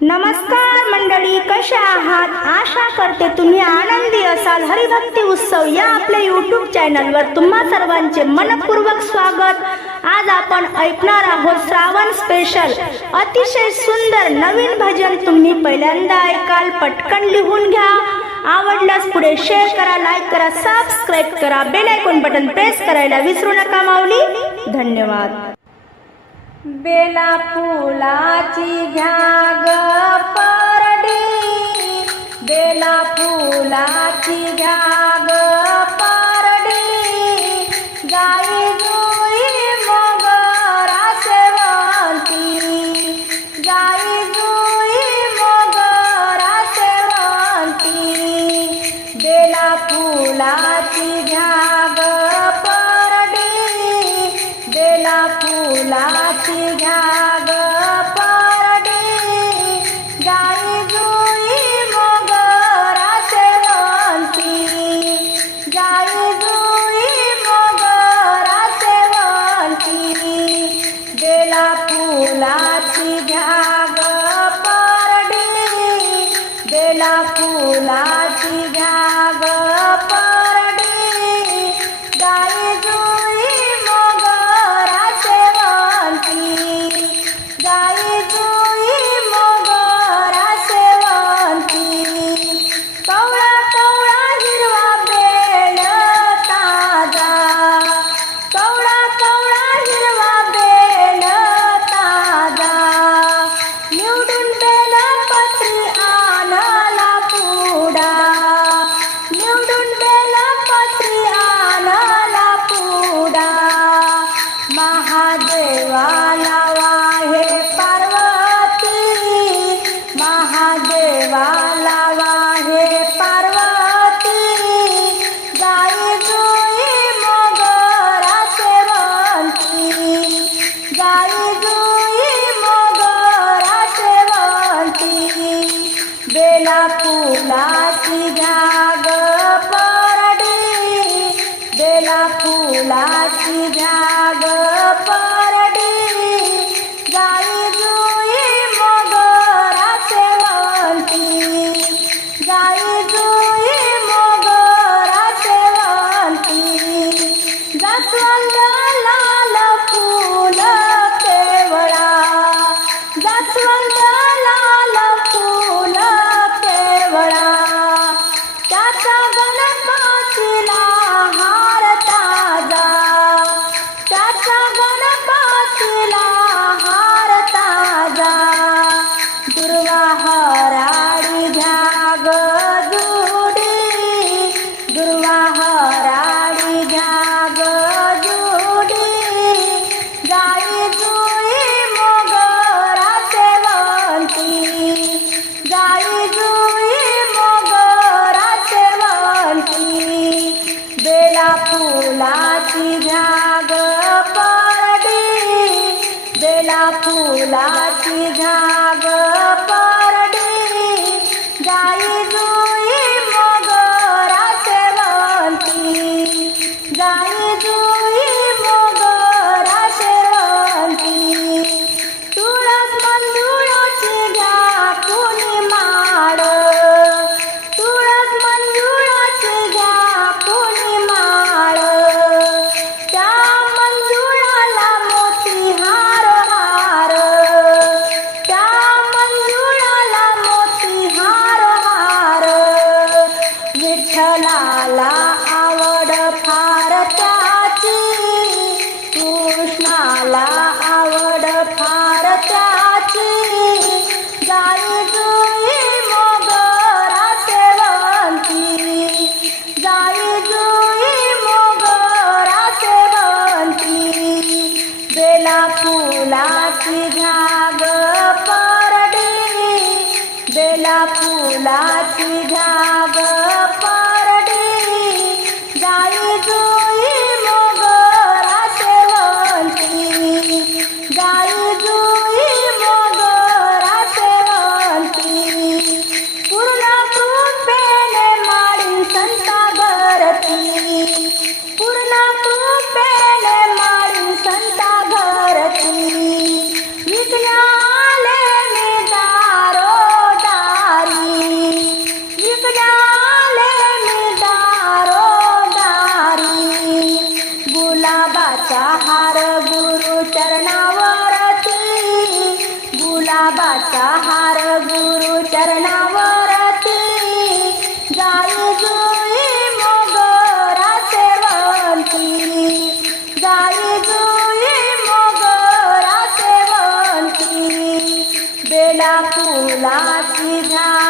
नमस्कार मंडळी, कशा आहात? आशा करते तुम्ही आनंदी असाल। हरिभक्ती उत्सव या आपल्या यूट्यूब चॅनलवर तुम्हा सर्वांचे मनपूर्वक स्वागत। आज आपण ऐकणार आहोत श्रावण स्पेशल अतिशय सुंदर नवीन भजन। तुम्ही पहिल्यांदा ऐकाल, पटकन लिहून घ्या। आवडल्यास पुढे शेअर करा, लाईक करा, सबस्क्राइब करा, बेल आयकॉन बटन प्रेस करायला विसरू नका माऊली। धन्यवाद। बेला फुलाची घ्या ग परडी, बेला फुलाची घ्या ग परडी, गाई जुई मोगरा सेवंती, गाई जुई मोगरा सेवंती, बेला फुलाची घ्या ग परडी, बेला फुलाची घ्या ग परडी, गुलाबाचा हार गुरु चरणावरती जाई जुई मोगरा सेवंती जाई जुई मोगरा सेवंती बेला फुलाची झाड